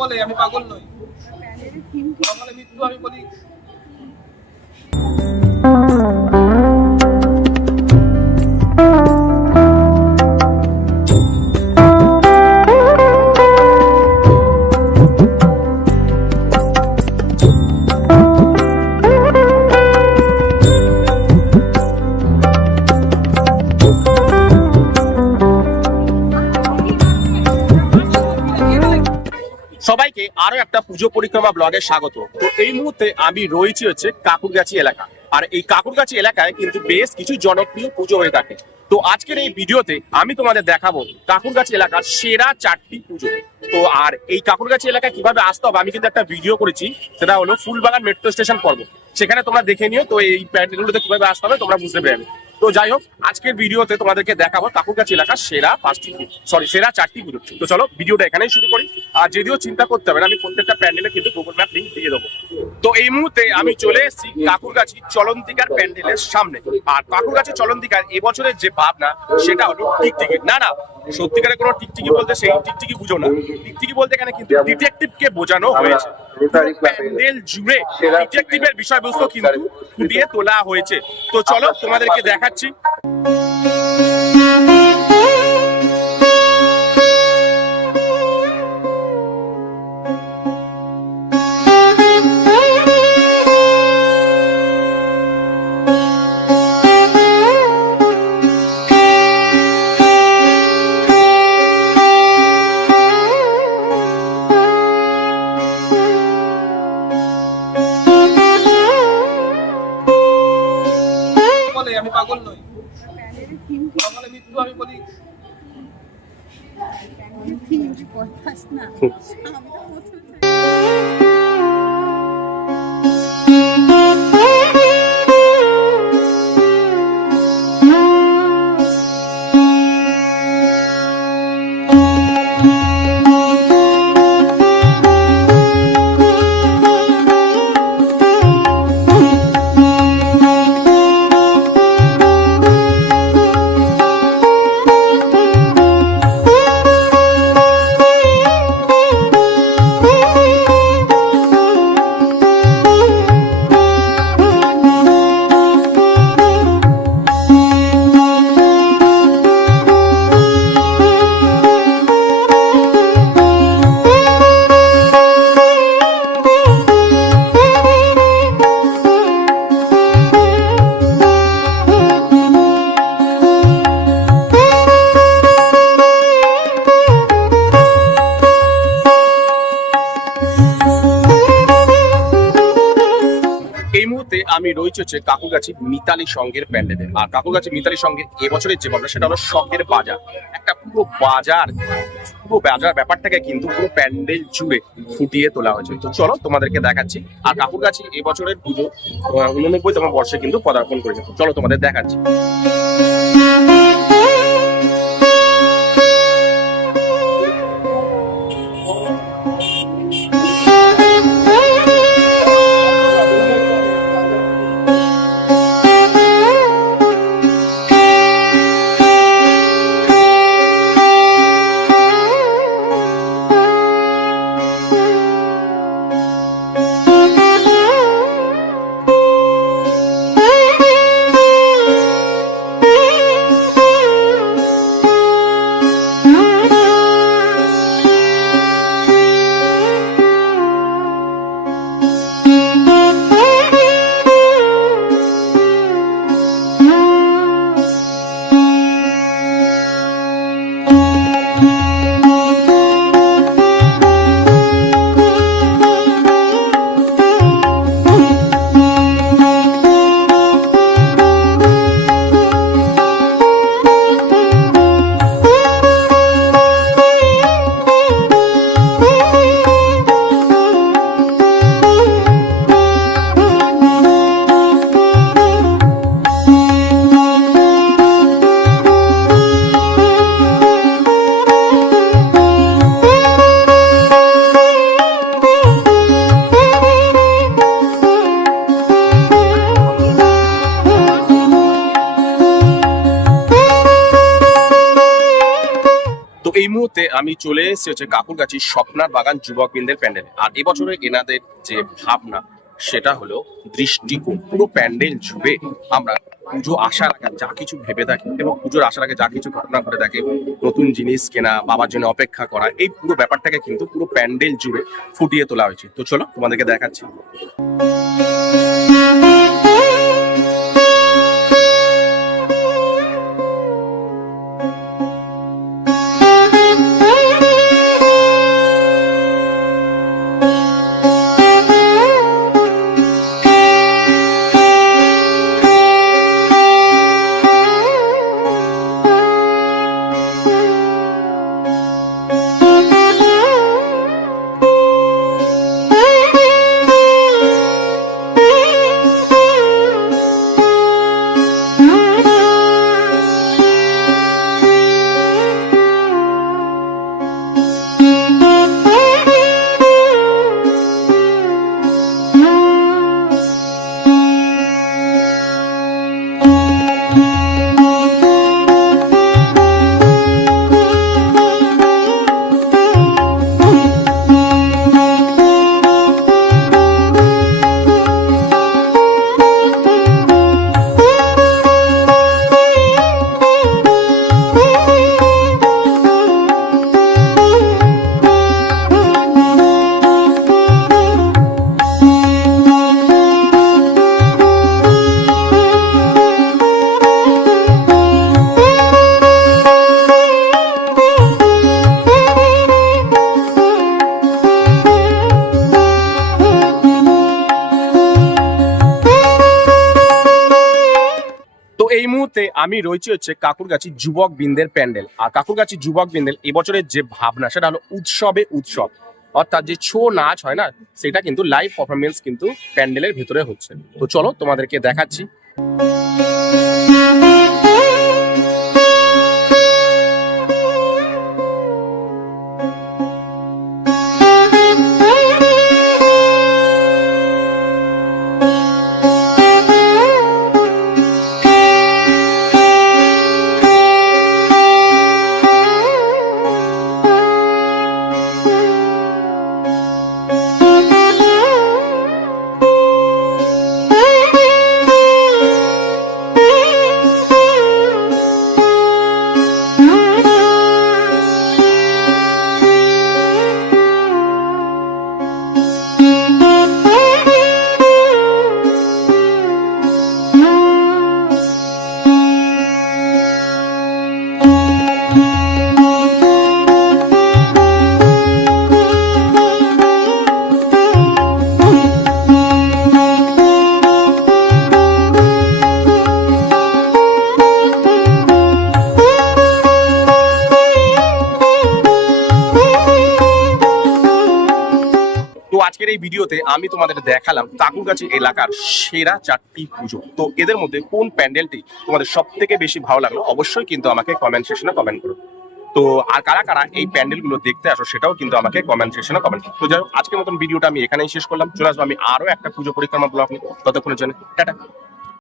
বলে, আমি পাগল নই। পাগলে মৃত্যু আমি বলি। সবাইকে আরো একটা পুজো পরিক্রমা ব্লগে স্বাগত। তো এই মুহূর্তে আমি রয়েছি হচ্ছে কাকুরগাছি এলাকা, আর এই কাকুরগাছি এলাকায় কিন্তু বেশ কিছু জনপ্রিয় পুজো হয়ে থাকে। তো আজকের এই ভিডিওতে আমি তোমাদের দেখাবো কাকুরগাছি এলাকার সেরা 4টি পুজো। তো আর এই কাকুরগাছি এলাকায় কিভাবে আসতে হবে আমি কিন্তু একটা ভিডিও করেছি, সেটা হলো ফুলবাগান মেট্রো স্টেশন পর্ব। সেখানে তোমরা দেখে নিও। তো এই প্যান্ডেলগুলোতে কিভাবে আসতে হবে তোমরা বুঝতে পারবে। তো যাই হোক, আজকের ভিডিওতে তোমাদেরকে দেখাবো কাকুরগাছি এলাকার সেরা 4টি পুজো। তো চলো ভিডিওটা এখানেই শুরু করি। আর যদিও চিন্তা করতে হবে না, আমি প্রত্যেকটা প্যান্ডেলে কিন্তু গুগল ম্যাপ লিঙ্ক দিয়ে দেবো। তো এই মুহূর্তে আমি চলে এসেছি কাকুরগাছি চলন্তিকার প্যান্ডেলের সামনে। আর কাকুরগাছি চলন্তিকার এবছরের যে ভাবনা সেটা হলো টিকটিকি। না না, সত্যিকারের কোনো টিকটিকি বলতে সেই টিকটিকি বুঝো না। টিকটিকি বলতে এখানে কিন্তু ডিটেকটিভকে বোঝানো হয়েছে। প্যান্ডেল জুড়ে ডিটেকটিভের বিষয়বস্তু কিন্তু ফুটিয়ে তোলা হয়েছে। তো চলো তোমাদেরকে দেখাচ্ছি। বলে, আমি পাগল নই। পাগলে মৃত্যু আমি বলি। এই মুহূর্তে আমি রয়েছে হচ্ছে কাকুরগাছি মিতালি সঙ্গের প্যান্ডেলে। আর কাকুরগাছি মিতালি সঙ্গের এবছরের যে ভাবনা সেটা হলো শখের বাজার। একটা পুরো বাজার ব্যাপারটাকে কিন্তু পুরো প্যান্ডেল জুড়ে ফুটিয়ে তোলা হয়েছে। তো চলো তোমাদেরকে দেখাচ্ছি। আর কাকুরগাছি এবছরের পুজো 89তম বর্ষে কিন্তু পদার্পণ করেছে। চলো তোমাদের দেখাচ্ছি। আমি চলে এসেছি হচ্ছে কাকুরগাছি স্বপ্নার বাগান যুবকবৃন্দের প্যান্ডেলে। আর এবছরে এনাদের যে ভাবনা সেটা হলো দৃষ্টিকোণ। পুরো প্যান্ডেল জুড়ে আমরা পুজো আসার আগে যা কিছু ভেবে থাকি এবং পুজোর আসার আগে যা কিছু ঘটনা ঘটে থাকে, নতুন জিনিস কেনা, বাবার জন্য অপেক্ষা করা, এই পুরো ব্যাপারটাকে কিন্তু পুরো প্যান্ডেল জুড়ে ফুটিয়ে তোলা হয়েছে। তো চলো তোমাদেরকে দেখাচ্ছি। এই মুহূর্তে আমি রয়েছি হচ্ছে কাকুরগাছি যুবক বৃন্দের প্যান্ডেল। আর কাকুরগাছি যুবক বৃন্দের এবছরের যে ভাবনা সেটা হলো উৎসবে উৎসব, অর্থাৎ যে ছৌ নাচ হয় না, সেটা কিন্তু লাইভ পারফরমেন্স কিন্তু প্যান্ডেলের ভেতরে হচ্ছে। তো চলো তোমাদেরকে দেখাচ্ছি। আজকের এই ভিডিওতে আমি তোমাদের দেখালাম কাকুরগাছি এলাকার সেরা 4টি পুজো। তো এদের মধ্যে কোন প্যান্ডেলটি তোমাদের সব থেকে বেশি ভালো লাগলো অবশ্যই কিন্তু আমাকে কমেন্ট সেকশনে কমেন্ট করো। তো আর কারা কারা এই প্যান্ডেলগুলো দেখতে আসো সেটাও কিন্তু আমাকে কমেন্ট সেকশনে কমেন্ট করো। তো যাই হোক, আজকের মতন ভিডিওটা আমি এখানেই শেষ করলাম। চলে আসবো আমি আরো একটা পুজো পরিক্রমা ব্লগ নিয়ে। ততক্ষণের জন্য টাটা।